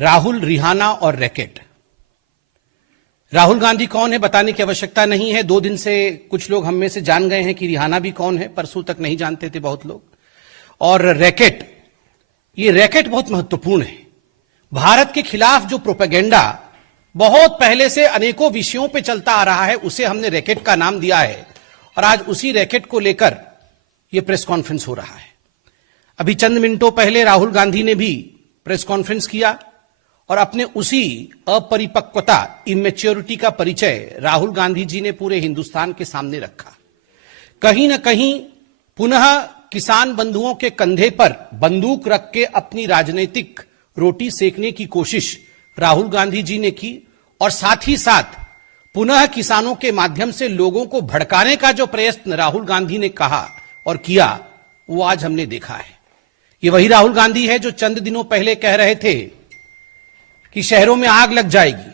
Rahul, Rihanna और racket. Rahul Gandhi कौन है बताने की आवश्यकता नहीं है। 2 दिन से कुछ लोग हम में से जान गए हैं कि रिहाना भी कौन है, परसों तक नहीं जानते थे बहुत लोग। और रैकेट, ये रैकेट बहुत महत्वपूर्ण है। भारत के खिलाफ जो प्रोपेगेंडा बहुत पहले से अनेकों विषयों पे चलता आ रहा है, उसे हमने रैकेट का नाम दिया है। और आज उसी रैकेट को लेकर यह प्रेस कॉन्फ्रेंस हो रहा है। अभी चंद मिनटों पहले राहुल गांधी ने भी प्रेस कॉन्फ्रेंस किया और अपने उसी अपरिपक्वता, इमेच्योरिटी का परिचय राहुल गांधी जी ने पूरे हिंदुस्तान के सामने रखा। कहीं ना कहीं पुनः किसान बंधुओं के कंधे पर बंदूक रख के अपनी राजनीतिक रोटी सेकने की कोशिश राहुल गांधी जी ने की और साथ ही साथ पुनः किसानों के माध्यम से लोगों को भड़काने का जो प्रयत्न राहुल गांधी ने कहा और किया, वो आज हमने देखा है। ये वही राहुल गांधी है जो चंद दिनों पहले कह रहे थे कि शहरों में आग लग जाएगी,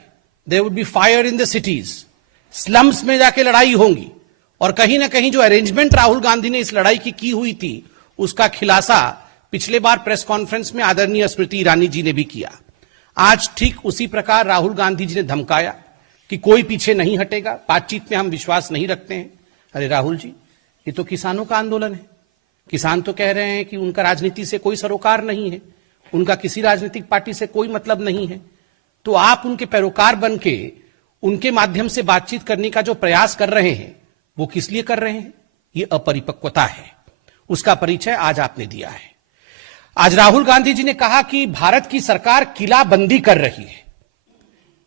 there would be fire in the cities, slums में जाके लड़ाई होंगी। और कहीं ना कहीं जो अरेंजमेंट राहुल गांधी ने इस लड़ाई की हुई थी, उसका खुलासा पिछले बार प्रेस कॉन्फ्रेंस में आदरणीय स्मृति ईरानी जी ने भी किया। आज ठीक उसी प्रकार राहुल गांधी जी ने धमकाया कि कोई पीछे नहीं हटेगा, बातचीत में हम विश्वास नहीं रखते हैं। अरे राहुल जी, ये तो किसानों का आंदोलन है। किसान तो कह रहे हैं कि उनका राजनीति से कोई सरोकार नहीं है, उनका किसी राजनीतिक पार्टी से कोई मतलब नहीं है। तो आप उनके पैरोकार बन के उनके माध्यम से बातचीत करने का जो प्रयास कर रहे हैं, वो किस लिए कर रहे हैं? ये अपरिपक्वता है, उसका परिचय आज आपने दिया है। आज राहुल गांधी जी ने कहा कि भारत की सरकार किलाबंदी कर रही है,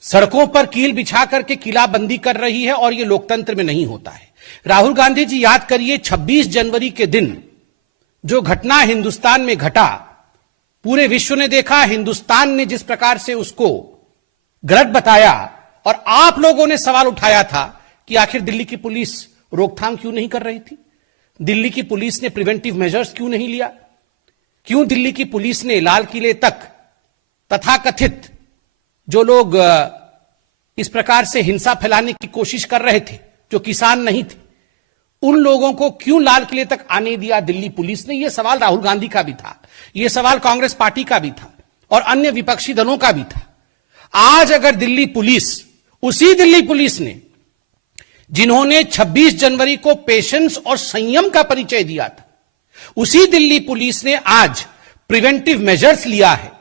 सड़कों पर कील बिछा करके किलाबंदी कर रही है और ये लोकतंत्र में नहीं होता है। राहुल गांधी जी याद करिए, 26 जनवरी के दिन जो घटना हिंदुस्तान में घटा, पूरे विश्व ने देखा, हिंदुस्तान ने जिस प्रकार से उसको गलत बताया और आप लोगों ने सवाल उठाया था कि आखिर दिल्ली की पुलिस रोकथाम क्यों नहीं कर रही थी, दिल्ली की पुलिस ने प्रिवेंटिव मेजर्स क्यों नहीं लिया, क्यों दिल्ली की पुलिस ने लाल किले तक तथाकथित जो लोग इस प्रकार से हिंसा फैलाने की कोशिश कर रहे थे, जो किसान नहीं थे, उन लोगों को क्यों लाल किले तक आने दिया दिल्ली पुलिस ने? यह सवाल राहुल गांधी का भी था, यह सवाल कांग्रेस पार्टी का भी था और अन्य विपक्षी दलों का भी था। आज अगर दिल्ली पुलिस, उसी दिल्ली पुलिस ने जिन्होंने 26 जनवरी को पेशेंस और संयम का परिचय दिया था, उसी दिल्ली पुलिस ने आज प्रिवेंटिव मेजर्स लिया है,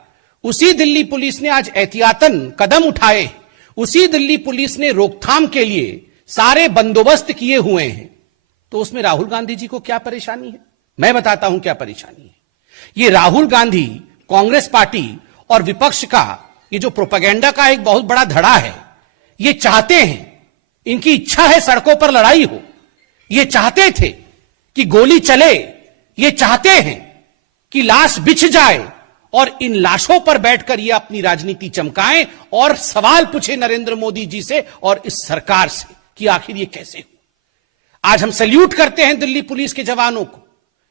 उसी दिल्ली पुलिस ने आज एहतियातन कदम उठाए, उसी दिल्ली पुलिस ने रोकथाम के लिए सारे बंदोबस्त किए हुए हैं, तो उसमें राहुल गांधी जी को क्या परेशानी है? मैं बताता हूं क्या परेशानी है। ये राहुल गांधी, कांग्रेस पार्टी और विपक्ष का ये जो प्रोपेगेंडा का एक बहुत बड़ा धड़ा है, ये चाहते हैं, इनकी इच्छा है सड़कों पर लड़ाई हो, ये चाहते थे कि गोली चले, ये चाहते हैं कि लाश बिछ जाए और इन लाशों पर बैठकर ये अपनी राजनीति चमकाएं और सवाल पूछे नरेंद्र मोदी जी से और इस सरकार से कि आखिर ये कैसे हो। आज हम सैल्यूट करते हैं दिल्ली पुलिस के जवानों को,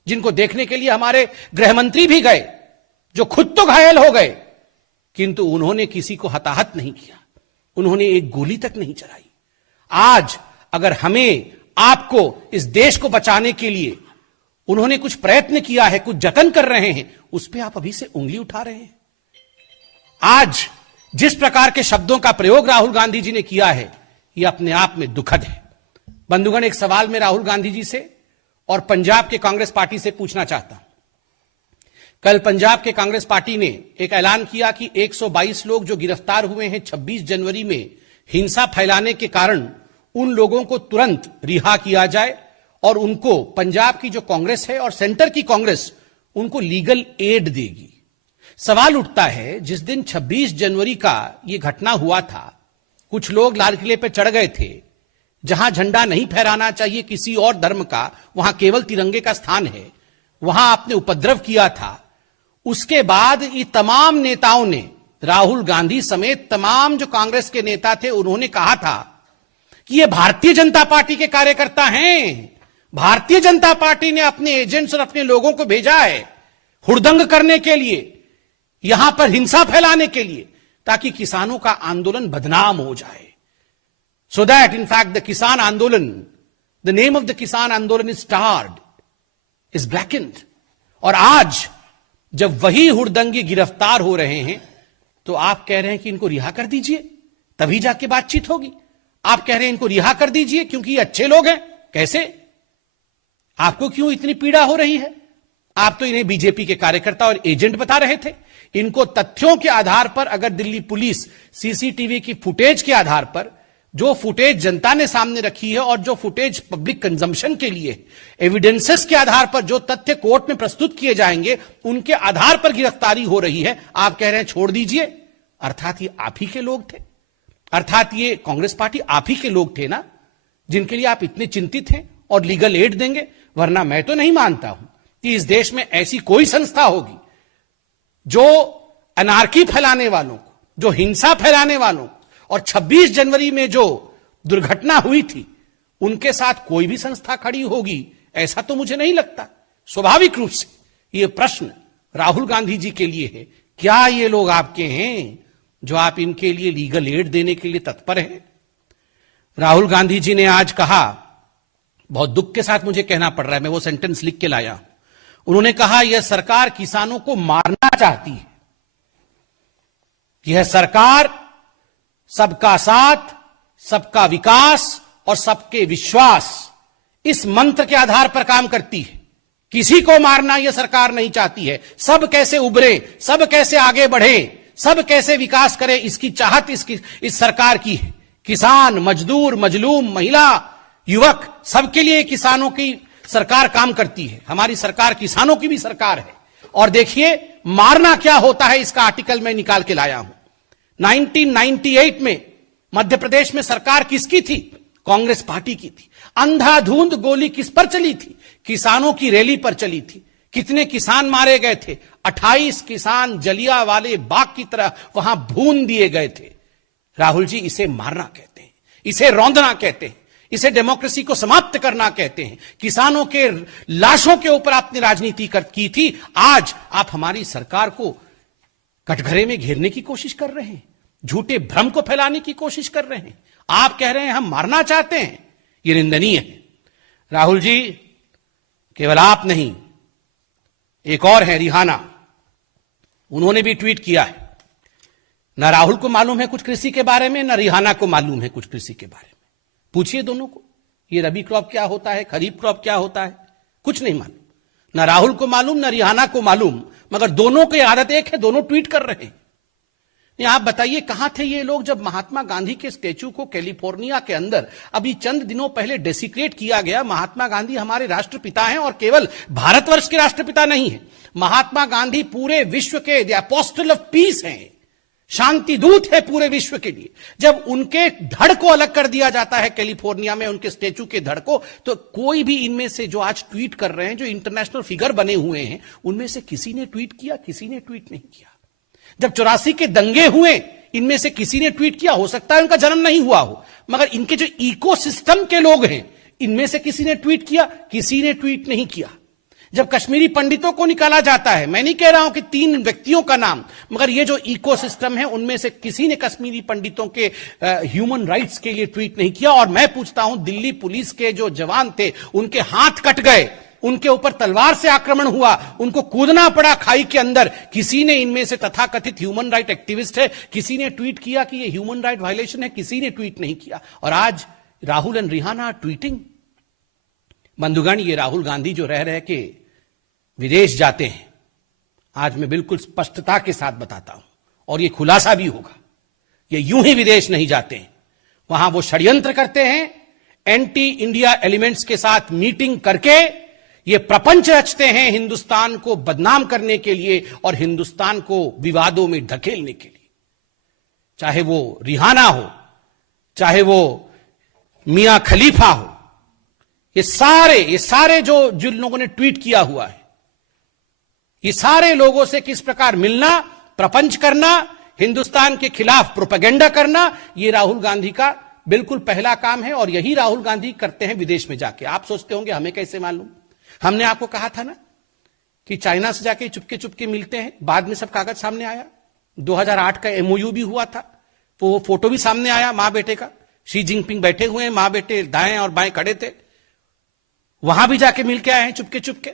जिनको देखने के लिए हमारे गृह मंत्री भी गए, जो खुद तो घायल हो गए, किंतु उन्होंने किसी को हताहत नहीं किया, उन्होंने एक गोली तक नहीं चलाई। आज अगर हमें, आपको, इस देश को बचाने के लिए उन्होंने कुछ प्रयत्न किया है, कुछ जतन कर रहे हैं, उस पर आप अभी से उंगली उठा रहे हैं। आज जिस प्रकार के शब्दों का प्रयोग राहुल गांधी जी ने किया है, यह अपने आप में दुखद है। बंधुगण, एक सवाल मैं राहुल गांधी जी से और पंजाब के कांग्रेस पार्टी से पूछना चाहता हूं। कल पंजाब के कांग्रेस पार्टी ने एक ऐलान किया कि 122 लोग जो गिरफ्तार हुए हैं 26 जनवरी में हिंसा फैलाने के कारण, उन लोगों को तुरंत रिहा किया जाए और उनको पंजाब की जो कांग्रेस है और सेंटर की कांग्रेस उनको लीगल एड देगी। सवाल उठता है, जिस दिन 26 जनवरी का यह घटना हुआ था, कुछ लोग लाल किले पर चढ़ गए थे, जहां झंडा नहीं फहराना चाहिए किसी और धर्म का, वहां केवल तिरंगे का स्थान है, वहां आपने उपद्रव किया था। उसके बाद ये तमाम नेताओं ने, राहुल गांधी समेत तमाम जो कांग्रेस के नेता थे, उन्होंने कहा था कि ये भारतीय जनता पार्टी के कार्यकर्ता हैं, भारतीय जनता पार्टी ने अपने एजेंट्स और अपने लोगों को भेजा है हुड़दंग करने के लिए, यहां पर हिंसा फैलाने के लिए, ताकि किसानों का आंदोलन बदनाम हो जाए। So that in fact the Kisan Andolan, the name of the Kisan Andolan is starred, is blackened. और आज जब वही हुड़दंगी गिरफ्तार हो रहे हैं, तो आप कह रहे हैं कि इनको रिहा कर दीजिए, तभी जाके बातचीत होगी। आप कह रहे हैं इनको रिहा कर दीजिए क्योंकि ये अच्छे लोग हैं। कैसे? आपको क्यों इतनी पीड़ा हो रही है? आप तो इन्हें बीजेपी के कार्यकर्ता और एजेंट बता रहे थे। इनको तथ्यों के आधार पर, अगर दिल्ली पुलिस सीसीटीवी की फुटेज के आधार पर, जो फुटेज जनता ने सामने रखी है और जो फुटेज पब्लिक कंजम्पशन के लिए, एविडेंसेस के आधार पर जो तथ्य कोर्ट में प्रस्तुत किए जाएंगे, उनके आधार पर गिरफ्तारी हो रही है। आप कह रहे हैं छोड़ दीजिए। अर्थात ये आप ही के लोग थे, अर्थात ये कांग्रेस पार्टी आप ही के लोग थे ना, जिनके लिए आप इतने चिंतित हैं और लीगल एड देंगे। वरना मैं तो नहीं मानता हूं कि इस देश में ऐसी कोई संस्था होगी जो अनार्की फैलाने वालों को, जो हिंसा फैलाने वालों को, और 26 जनवरी में जो दुर्घटना हुई थी उनके साथ कोई भी संस्था खड़ी होगी, ऐसा तो मुझे नहीं लगता। स्वाभाविक रूप से यह प्रश्न राहुल गांधी जी के लिए है, क्या ये लोग आपके हैं जो आप इनके लिए लीगल एड देने के लिए तत्पर हैं? राहुल गांधी जी ने आज कहा, बहुत दुख के साथ मुझे कहना पड़ रहा है, मैं वो सेंटेंस लिख के लाया, उन्होंने कहा यह सरकार किसानों को मारना चाहती है। यह सरकार सबका साथ, सबका विकास और सबके विश्वास, इस मंत्र के आधार पर काम करती है। किसी को मारना यह सरकार नहीं चाहती है। सब कैसे उभरे, सब कैसे आगे बढ़े, सब कैसे विकास करे, इसकी चाहत इस सरकार की है। किसान, मजदूर, मजलूम, महिला, युवक, सबके लिए किसानों की सरकार काम करती है। हमारी सरकार किसानों की भी सरकार है। और देखिए मारना क्या होता है, इसका आर्टिकल मैं निकाल के लाया हूं। 1998 में मध्य प्रदेश में सरकार किसकी थी? कांग्रेस पार्टी की थी। अंधाधुंध गोली किस पर चली थी? किसानों की रैली पर चली थी। कितने किसान मारे गए थे? 28 किसान जलियांवाले बाग की तरह वहां भून दिए गए थे। राहुल जी, इसे मारना कहते हैं, इसे रौंदना कहते हैं, इसे डेमोक्रेसी को समाप्त करना कहते हैं। किसानों के लाशों के ऊपर आपने राजनीति की थी। आज आप हमारी सरकार को कटघरे में घेरने की कोशिश कर रहे हैं, झूठे भ्रम को फैलाने की कोशिश कर रहे हैं। आप कह रहे हैं हम मारना चाहते हैं, यह निंदनीय है। राहुल जी, केवल आप नहीं, एक और है रिहाना, उन्होंने भी ट्वीट किया है। ना राहुल को मालूम है कुछ कृषि के बारे में, ना रिहाना को मालूम है कुछ कृषि के बारे में। पूछिए दोनों को, ये रबी क्रॉप क्या होता है, खरीफ क्रॉप क्या होता है, कुछ नहीं मालूम। ना राहुल को मालूम, ना रिहाना को मालूम, मगर दोनों की आदत एक है, दोनों ट्वीट कर रहे हैं। आप बताइए कहां थे ये लोग जब महात्मा गांधी के स्टैच्यू को कैलिफोर्निया के अंदर अभी चंद दिनों पहले डेसिक्रेट किया गया। महात्मा गांधी हमारे राष्ट्रपिता हैं और केवल भारतवर्ष के राष्ट्रपिता नहीं है। महात्मा गांधी पूरे विश्व के द अपोस्टल ऑफ पीस हैं, शांति दूत है पूरे विश्व के लिए। जब उनके धड़ को अलग कर दिया जाता है कैलिफोर्निया में, उनके स्टैच्यू के धड़ को, तो कोई भी इनमें से जो आज ट्वीट कर रहे हैं, जो इंटरनेशनल फिगर बने हुए हैं, उनमें से किसी ने ट्वीट किया? किसी ने ट्वीट नहीं किया। जब 84 के दंगे हुए, इनमें से किसी ने ट्वीट किया? हो सकता है उनका जन्म नहीं हुआ हो, मगर इनके जो इकोसिस्टम के लोग हैं, इनमें से किसी ने ट्वीट किया? किसी ने ट्वीट नहीं किया। जब कश्मीरी पंडितों को निकाला जाता है, मैं नहीं कह रहा हूं कि 3 व्यक्तियों का नाम, मगर ये जो इकोसिस्टम है, उनमें से किसी ने कश्मीरी पंडितों के ह्यूमन राइट्स के लिए ट्वीट नहीं किया। और मैं पूछता हूं, दिल्ली पुलिस के जो जवान थे, उनके हाथ कट गए, उनके ऊपर तलवार से आक्रमण हुआ, उनको कूदना पड़ा खाई के अंदर, किसी ने इनमें से तथाकथित ह्यूमन राइट एक्टिविस्ट है, किसी ने ट्वीट किया कि ये ह्यूमन राइट वायलेशन है? किसी ने ट्वीट नहीं किया। और आज राहुल एंड रिहाना ट्वीटिंग। बंधुगण, ये राहुल गांधी जो रह रहे के विदेश जाते हैं, आज मैं बिल्कुल स्पष्टता के साथ बताता हूं, और ये खुलासा भी होगा, ये यूं ही विदेश नहीं जाते हैं। वहां वो षड्यंत्र करते हैं, एंटी इंडिया एलिमेंट्स के साथ मीटिंग करके ये प्रपंच रचते हैं हिंदुस्तान को बदनाम करने के लिए और हिंदुस्तान को विवादों में धकेलने के लिए। चाहे वो रिहाना हो, चाहे वो मियां खलीफा हो, ये सारे जो जिन लोगों ने ट्वीट किया हुआ है, ये सारे लोगों से किस प्रकार मिलना, प्रपंच करना, हिंदुस्तान के खिलाफ प्रोपेगेंडा करना, ये राहुल गांधी का बिल्कुल पहला काम है। और यही राहुल गांधी करते हैं विदेश में जाके। आप सोचते होंगे हमें कैसे मालूम? हमने आपको कहा था ना कि चाइना से जाके चुपके चुपके मिलते हैं, बाद में सब कागज सामने आया। 2008 का एमओयू भी हुआ था, तो वो फोटो भी सामने आया मां बेटे का। शी जिनपिंग बैठे हुए हैं, मां बेटे दाएं और बाएं खड़े थे, वहां भी जाके मिल के आए हैं चुपके चुपके,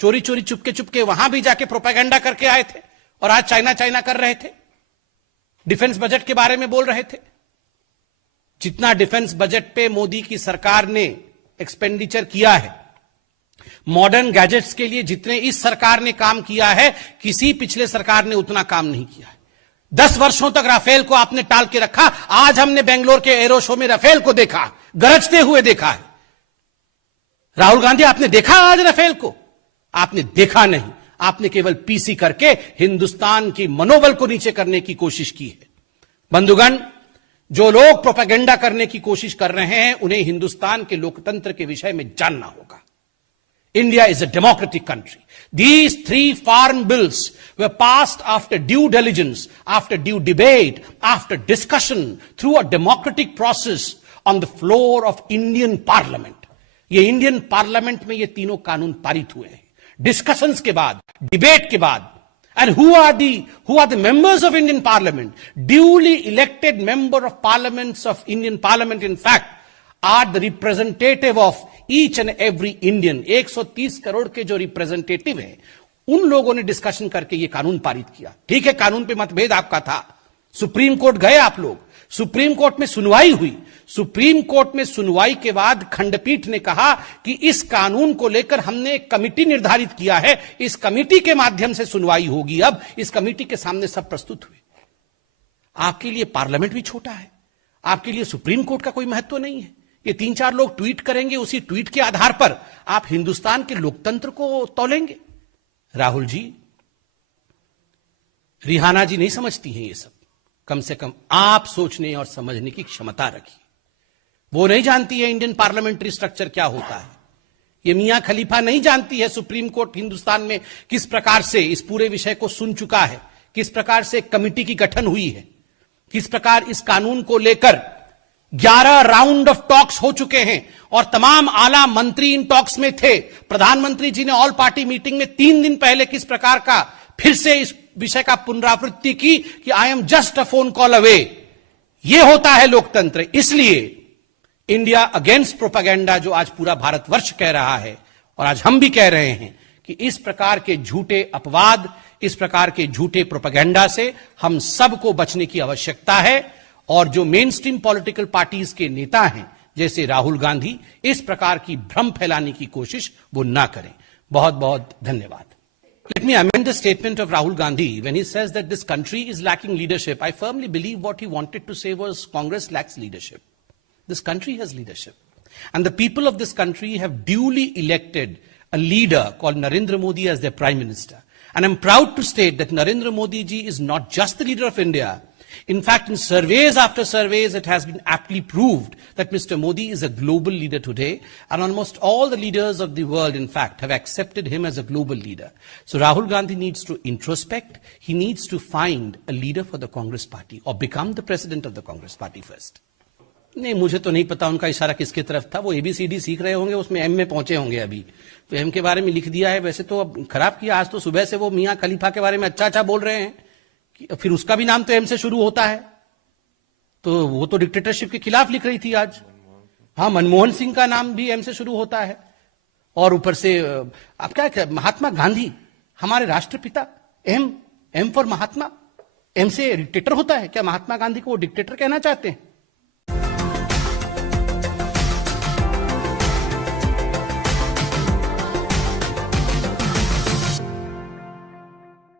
चोरी चोरी चुपके चुपके वहां भी जाके प्रोपेगेंडा करके आए थे, और आज चाइना चाइना कर रहे थे। डिफेंस बजट के बारे में बोल रहे थे। जितना डिफेंस बजट पे मोदी की सरकार ने एक्सपेंडिचर किया है, मॉडर्न गैजेट्स के लिए जितने इस सरकार ने काम किया है, किसी पिछले सरकार ने उतना काम नहीं किया है। 10 वर्षों तक राफेल को आपने टाल के रखा। आज हमने बेंगलोर के एरो शो में राफेल को देखा, गरजते हुए देखा है। राहुल गांधी, आपने देखा आज राफेल को? आपने देखा नहीं। आपने केवल पीसी करके हिंदुस्तान की मनोबल को नीचे करने की कोशिश की है। बंधुगण, जो लोग प्रोपेगेंडा करने की कोशिश कर रहे हैं, उन्हें हिंदुस्तान के लोकतंत्र के विषय में जानना होगा। India is a democratic country. These 3 farm bills were passed after due diligence, after due debate, after discussion, through a democratic process on the floor of Indian Parliament. ये इंडियन पार्लियामेंट में ये तीनों कानून पारित हुए हैं, डिस्कशंस के बाद, डिबेट के बाद। And who are the members of Indian Parliament? Duly elected member of parliaments of Indian Parliament, in fact, are the representative of each and every Indian. 130 crore के जो रिप्रेजेंटेटिव हैं, उन लोगों ने डिस्कशन करके ये कानून पारित किया। ठीक है, कानून पे मतभेद आपका था, सुप्रीम कोर्ट गए आप लोग, सुप्रीम कोर्ट में सुनवाई हुई। सुप्रीम कोर्ट में सुनवाई के बाद खंडपीठ ने कहा कि इस कानून को लेकर हमने एक कमिटी निर्धारित किया है, इस कमिटी के माध्यम से सुनवाई होगी। अब इस कमिटी के सामने सब प्रस्तुत हुए। आपके लिए पार्लियामेंट भी छोटा है, आपके लिए सुप्रीम कोर्ट का कोई महत्व नहीं है। ये 3-4 लोग ट्वीट करेंगे, उसी ट्वीट के आधार पर आप हिंदुस्तान के लोकतंत्र को तौलेंगे। राहुल जी, रिहाना जी नहीं समझती हैं ये सब। कम से कम आप सोचने और समझने की क्षमता रखिए। वो नहीं जानती है इंडियन पार्लियामेंट्री स्ट्रक्चर क्या होता है। ये मियां खलीफा नहीं जानती है सुप्रीम कोर्ट हिंदुस्तान में किस प्रकार से इस पूरे विषय को सुन चुका है, किस प्रकार से कमिटी की गठन हुई है, किस प्रकार इस कानून को लेकर 11 राउंड ऑफ टॉक्स हो चुके हैं और तमाम आला मंत्री इन टॉक्स में थे। प्रधानमंत्री जी ने ऑल पार्टी मीटिंग में 3 दिन पहले किस प्रकार का फिर से इस विषय का पुनरावृत्ति की कि I am just a phone call away. यह होता है लोकतंत्र। इसलिए इंडिया अगेंस्ट प्रोपेगेंडा, जो आज पूरा भारतवर्ष कह रहा है और आज हम भी कह रहे हैं कि इस प्रकार के झूठे अपवाद, इस प्रकार के झूठे प्रोपेगेंडा से हम सबको बचने की आवश्यकता है। और जो मेन स्ट्रीम पॉलिटिकल पार्टीज के नेता हैं जैसे राहुल गांधी, इस प्रकार की भ्रम फैलाने की कोशिश वो ना करें। बहुत बहुत धन्यवाद। Let me amend the statement of Rahul Gandhi when he says that this country is lacking leadership. I firmly believe what he wanted to say was Congress lacks leadership. This country has leadership. And the people of this country have duly elected a leader called Narendra Modi as their Prime Minister. And I'm proud to state that Narendra Modi ji is not just the leader of India. In fact, in surveys after surveys, it has been aptly proved that Mr. Modi is a global leader today, and almost all the leaders of the world, in fact, have accepted him as a global leader. So Rahul Gandhi needs to introspect. He needs to find a leader for the Congress party or become the president of the Congress party first. नहीं, मुझे तो नहीं पता उनका इशारा किसकी तरफ था। वो ABCD सीख रहे होंगे, उसमें M में पहुंचे होंगे अभी, तो M के बारे में लिख दिया है। वैसे तो अब खराब किया, आज तो सुबह से वो मियां खलीफा के बारे में अच्छा बोल रहे हैं, फिर उसका भी नाम तो M से शुरू होता है, तो वो तो डिक्टेटरशिप के खिलाफ लिख रही थी आज। हाँ, मनमोहन सिंह का नाम भी M से शुरू होता है। और ऊपर से आप क्या, महात्मा गांधी हमारे राष्ट्रपिता, M फॉर महात्मा, M से डिक्टेटर होता है क्या? महात्मा गांधी को वो डिक्टेटर कहना चाहते हैं?